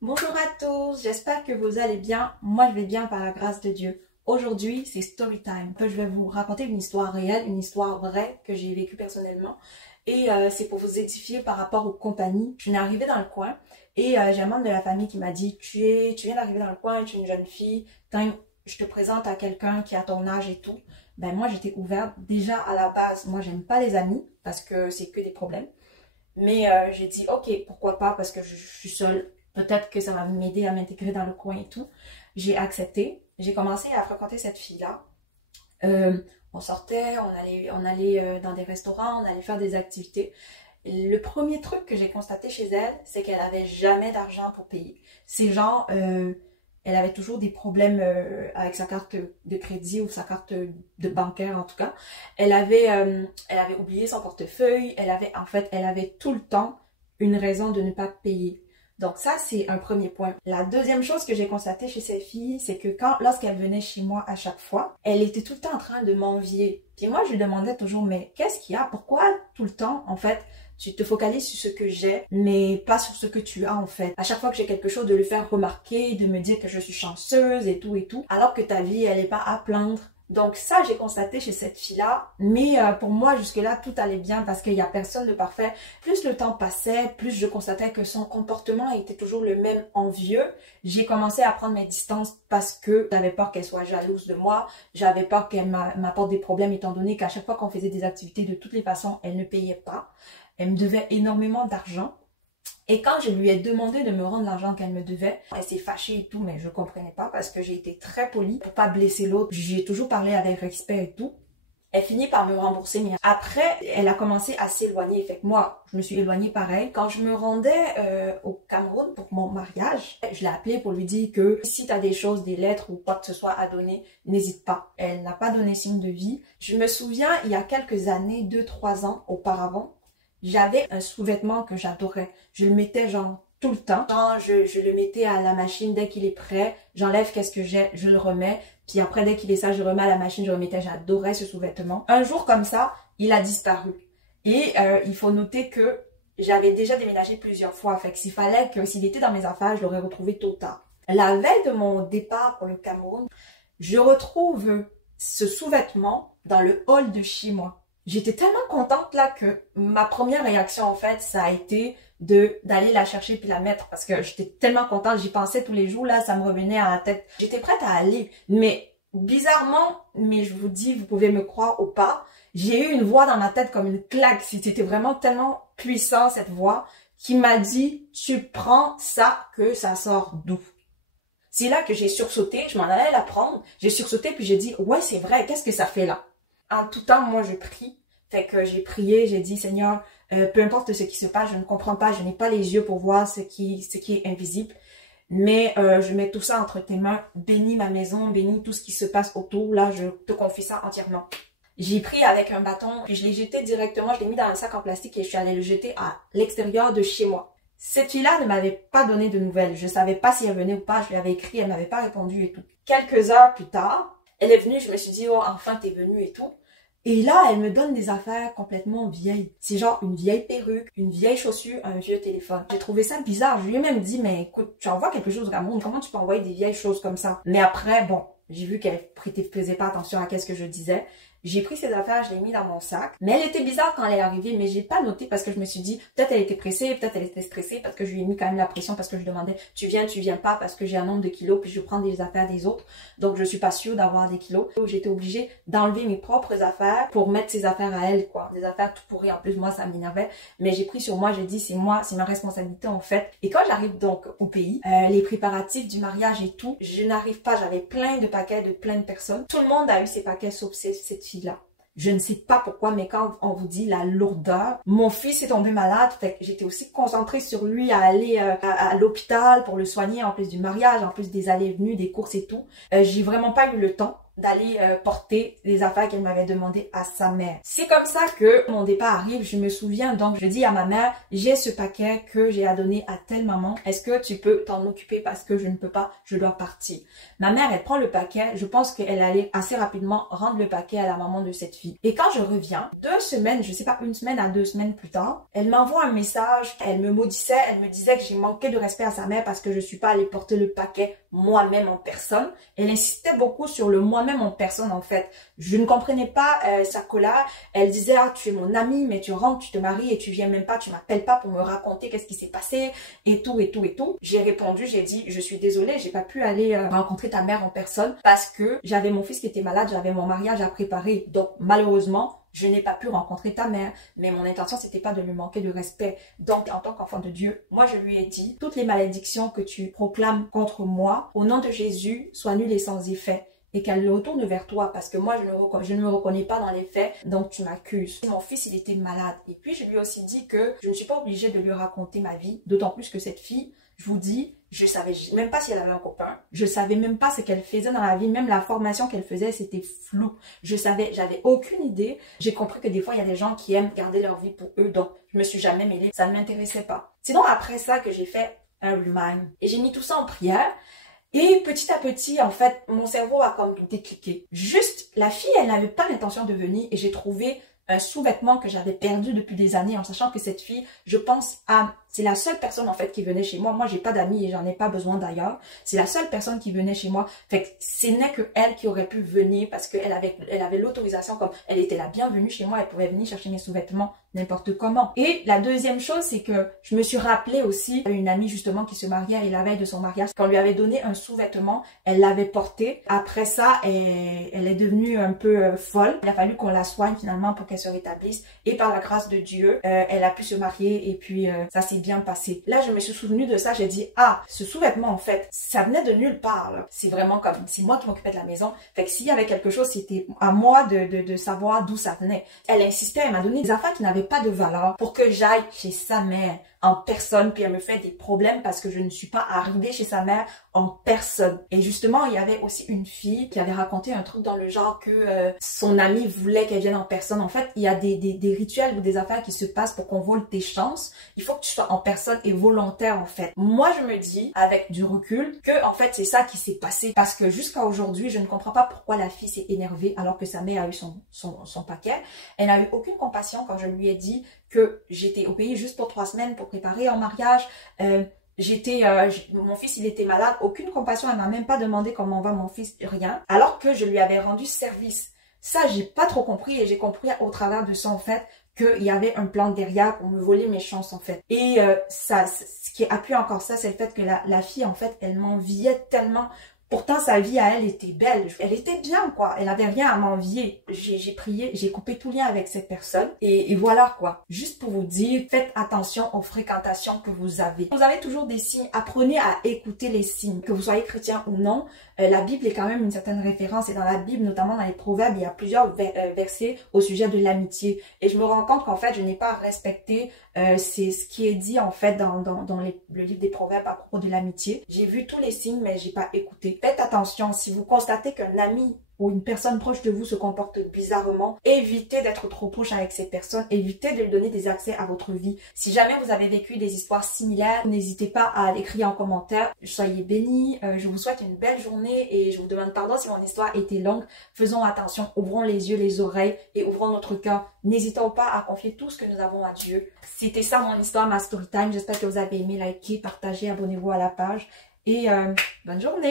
Bonjour à tous, j'espère que vous allez bien. Moi, je vais bien par la grâce de Dieu. Aujourd'hui, c'est story time. Je vais vous raconter une histoire réelle, une histoire vraie que j'ai vécue personnellement. Et c'est pour vous édifier par rapport aux compagnies. Je suis arrivée dans le coin et j'ai un membre de la famille qui m'a dit, tu viens d'arriver dans le coin, tu es une jeune fille, je te présente à quelqu'un qui a ton âge et tout. Ben moi, j'étais ouverte. Déjà, à la base, moi, j'aime pas les amis parce que c'est que des problèmes. Mais j'ai dit, ok, pourquoi pas, parce que je suis seule. Peut-être que ça va m'aider à m'intégrer dans le coin et tout. J'ai accepté. J'ai commencé à fréquenter cette fille-là. On sortait, on allait dans des restaurants, on allait faire des activités. Et le premier truc que j'ai constaté chez elle, c'est qu'elle avait jamais d'argent pour payer. C'est genre, elle avait toujours des problèmes avec sa carte de crédit ou sa carte de bancaire en tout cas. Elle avait oublié son portefeuille. Elle avait tout le temps une raison de ne pas payer. Donc ça, c'est un premier point. La deuxième chose que j'ai constatée chez ces filles, c'est que lorsqu'elle venait chez moi à chaque fois, elle était tout le temps en train de m'envier. Puis moi, je lui demandais toujours, mais qu'est-ce qu'il y a? Pourquoi tout le temps, en fait, tu te focalises sur ce que j'ai, mais pas sur ce que tu as en fait. À chaque fois que j'ai quelque chose, de le faire remarquer, de me dire que je suis chanceuse et tout, alors que ta vie, elle n'est pas à plaindre. Donc ça, j'ai constaté chez cette fille-là. Mais pour moi, jusque-là, tout allait bien parce qu'il n'y a personne de parfait. Plus le temps passait, plus je constatais que son comportement était toujours le même envieux. J'ai commencé à prendre mes distances parce que j'avais peur qu'elle soit jalouse de moi. J'avais peur qu'elle m'apporte des problèmes étant donné qu'à chaque fois qu'on faisait des activités, de toutes les façons, elle ne payait pas. Elle me devait énormément d'argent. Et quand je lui ai demandé de me rendre l'argent qu'elle me devait, elle s'est fâchée et tout, mais je comprenais pas parce que j'ai été très polie pour pas blesser l'autre. J'ai toujours parlé avec respect et tout. Elle finit par me rembourser, mais après, elle a commencé à s'éloigner. Fait que moi, je me suis éloignée pareil. Quand je me rendais au Cameroun pour mon mariage, je l'ai appelée pour lui dire que si tu as des choses, des lettres ou quoi que ce soit à donner, n'hésite pas. Elle n'a pas donné signe de vie. Je me souviens, il y a quelques années, 2-3 ans auparavant, j'avais un sous-vêtement que j'adorais. Je le mettais genre tout le temps. Genre, je le mettais à la machine dès qu'il est prêt. J'enlève qu'est-ce que j'ai, je le remets. Puis après, dès qu'il est ça, je remets à la machine, je remettais. J'adorais ce sous-vêtement. Un jour comme ça, il a disparu. Et il faut noter que j'avais déjà déménagé plusieurs fois. Fait que s'il était dans mes affaires, je l'aurais retrouvé tôt ou tard. La veille de mon départ pour le Cameroun, je retrouve ce sous-vêtement dans le hall de chez moi. J'étais tellement contente là que ma première réaction en fait, ça a été d'aller la chercher puis la mettre parce que j'étais tellement contente, j'y pensais tous les jours là, ça me revenait à la tête. J'étais prête à aller, mais bizarrement, mais je vous dis, vous pouvez me croire ou pas, j'ai eu une voix dans ma tête comme une claque. C'était vraiment tellement puissant cette voix qui m'a dit, tu prends ça que ça sort d'où? C'est là que j'ai sursauté, je m'en allais la prendre, j'ai sursauté puis j'ai dit, ouais c'est vrai, qu'est-ce que ça fait là? En tout temps, moi, je prie. Fait que j'ai prié, j'ai dit, Seigneur, peu importe ce qui se passe, je ne comprends pas, je n'ai pas les yeux pour voir ce qui est invisible. Mais je mets tout ça entre tes mains. Bénis ma maison, bénis tout ce qui se passe autour. Là, je te confie ça entièrement. J'ai pris avec un bâton, puis je l'ai jeté directement, je l'ai mis dans un sac en plastique et je suis allée le jeter à l'extérieur de chez moi. Cette fille-là ne m'avait pas donné de nouvelles. Je savais pas si elle venait ou pas, je lui avais écrit, elle m'avait pas répondu et tout. Quelques heures plus tard, elle est venue, je me suis dit, oh, enfin, t'es venue et tout. Et là, elle me donne des affaires complètement vieilles. C'est genre une vieille perruque, une vieille chaussure, un vieux téléphone. J'ai trouvé ça bizarre. Je lui ai même dit, mais écoute, tu envoies quelque chose au Cameroun, comment tu peux envoyer des vieilles choses comme ça? Mais après, bon, j'ai vu qu'elle faisait pas attention à ce que je disais. J'ai pris ses affaires, je l'ai mis dans mon sac. Mais elle était bizarre quand elle est arrivée, mais j'ai pas noté parce que je me suis dit, peut-être elle était pressée, peut-être elle était stressée, parce que je lui ai mis quand même la pression, parce que je demandais, tu viens pas, parce que j'ai un nombre de kilos, puis je prends des affaires des autres. Donc je suis pas sûre d'avoir des kilos. J'étais obligée d'enlever mes propres affaires pour mettre ses affaires à elle, quoi. Des affaires tout pourries. En plus, moi, ça m'énervait. Mais j'ai pris sur moi, j'ai dit, c'est ma responsabilité, en fait. Et quand j'arrive donc au pays, les préparatifs du mariage et tout, je n'arrive pas, j'avais plein de paquets de plein de personnes. Tout le monde a eu ses paquets sauf cette fille-là. Je ne sais pas pourquoi, mais quand on vous dit la lourdeur, mon fils est tombé malade, fait que j'étais aussi concentrée sur lui à aller à l'hôpital pour le soigner, en plus du mariage, en plus des allées et venues, des courses et tout. J'ai vraiment pas eu le temps d'aller porter les affaires qu'elle m'avait demandé à sa mère. C'est comme ça que mon départ arrive. Je me souviens, donc je dis à ma mère, j'ai ce paquet que j'ai à donner à telle maman. Est-ce que tu peux t'en occuper parce que je ne peux pas, je dois partir. Ma mère, elle prend le paquet. Je pense qu'elle allait assez rapidement rendre le paquet à la maman de cette fille. Et quand je reviens, 2 semaines, je sais pas, 1 semaine à 2 semaines plus tard, elle m'envoie un message. Elle me maudissait, elle me disait que j'ai manqué de respect à sa mère parce que je suis pas allée porter le paquet moi-même en personne. Elle insistait beaucoup sur le moi-même en personne en fait. Je ne comprenais pas sa colère. Elle disait, ah, tu es mon amie, mais tu rentres, tu te maries et tu viens même pas, tu m'appelles pas pour me raconter qu'est-ce qui s'est passé et tout et tout et tout. J'ai répondu, j'ai dit, je suis désolée, j'ai pas pu aller rencontrer ta mère en personne parce que j'avais mon fils qui était malade, j'avais mon mariage à préparer. Donc malheureusement, je n'ai pas pu rencontrer ta mère, mais mon intention, c'était pas de lui manquer de respect. Donc, en tant qu'enfant de Dieu, moi, je lui ai dit, toutes les malédictions que tu proclames contre moi, au nom de Jésus, soient nulles et sans effet. Et qu'elle retourne vers toi parce que moi, je ne me reconnais pas dans les faits, donc tu m'accuses. Mon fils, il était malade. Et puis, je lui ai aussi dit que je ne suis pas obligée de lui raconter ma vie, d'autant plus que cette fille, je vous dis, je savais même pas si elle avait un copain. Je savais même pas ce qu'elle faisait dans la vie. Même la formation qu'elle faisait, c'était flou. J'avais aucune idée. J'ai compris que des fois, il y a des gens qui aiment garder leur vie pour eux. Donc, je me suis jamais mêlée. Ça ne m'intéressait pas. C'est donc après ça que j'ai fait un remind. Et j'ai mis tout ça en prière. Et petit à petit, en fait, mon cerveau a comme décliqué. Juste, la fille, elle n'avait pas l'intention de venir et j'ai trouvé un sous-vêtement que j'avais perdu depuis des années en sachant que cette fille, je pense c'est la seule personne en fait qui venait chez moi. Moi, j'ai pas d'amis et j'en ai pas besoin d'ailleurs. C'est la seule personne qui venait chez moi. Fait que ce n'est que elle qui aurait pu venir parce qu'elle avait l'autorisation comme elle était la bienvenue chez moi. Elle pouvait venir chercher mes sous-vêtements n'importe comment. Et la deuxième chose, c'est que je me suis rappelé aussi une amie justement qui se mariait et la veille de son mariage, quand on lui avait donné un sous-vêtement, elle l'avait porté. Après ça, elle est devenue un peu folle. Il a fallu qu'on la soigne finalement pour qu'elle se rétablisse. Et par la grâce de Dieu, elle a pu se marier et puis ça s'est bien passé. Là, je me suis souvenue de ça. J'ai dit, ah, ce sous-vêtement, en fait, ça venait de nulle part. C'est vraiment comme, c'est moi qui m'occupais de la maison. Fait que s'il y avait quelque chose, c'était à moi de savoir d'où ça venait. Elle insistait, elle m'a donné des affaires qui n'avaient pas de valeur pour que j'aille chez sa mère en personne, puis elle me fait des problèmes parce que je ne suis pas arrivée chez sa mère en personne. Et justement, il y avait aussi une fille qui avait raconté un truc dans le genre que son amie voulait qu'elle vienne en personne. En fait, il y a des rituels ou des affaires qui se passent pour qu'on vole tes chances. Il faut que tu sois en personne et volontaire en fait. Moi, je me dis, avec du recul, que en fait, c'est ça qui s'est passé. Parce que jusqu'à aujourd'hui, je ne comprends pas pourquoi la fille s'est énervée alors que sa mère a eu son paquet. Elle n'a eu aucune compassion quand je lui ai dit que j'étais au pays juste pour 3 semaines pour préparer un mariage. Mon fils, il était malade. Aucune compassion. Elle m'a même pas demandé comment va mon fils, rien. Alors que je lui avais rendu service. Ça, j'ai pas trop compris et j'ai compris au travers de ça, en fait, qu'il y avait un plan derrière pour me voler mes chances, en fait. Et ce qui appuie encore ça, c'est le fait que la fille, en fait, elle m'enviait tellement. Pourtant, sa vie à elle était belle. Elle était bien, quoi. Elle avait rien à m'envier. J'ai prié, j'ai coupé tout lien avec cette personne. Et voilà, quoi. Juste pour vous dire, faites attention aux fréquentations que vous avez. Vous avez toujours des signes. Apprenez à écouter les signes. Que vous soyez chrétien ou non, la Bible est quand même une certaine référence. Et dans la Bible, notamment dans les Proverbes, il y a plusieurs versets au sujet de l'amitié. Et je me rends compte qu'en fait, je n'ai pas respecté c'est ce qui est dit, en fait, dans le livre des Proverbes à propos de l'amitié. J'ai vu tous les signes, mais j'ai pas écouté. Faites attention, si vous constatez qu'un ami ou une personne proche de vous se comporte bizarrement, évitez d'être trop proche avec ces personnes, évitez de lui donner des accès à votre vie. Si jamais vous avez vécu des histoires similaires, n'hésitez pas à l'écrire en commentaire. Soyez bénis, je vous souhaite une belle journée et je vous demande pardon si mon histoire était longue. Faisons attention, ouvrons les yeux, les oreilles et ouvrons notre cœur. N'hésitons pas à confier tout ce que nous avons à Dieu. C'était ça mon histoire, ma story time. J'espère que vous avez aimé, likez, partagez, abonnez-vous à la page et bonne journée.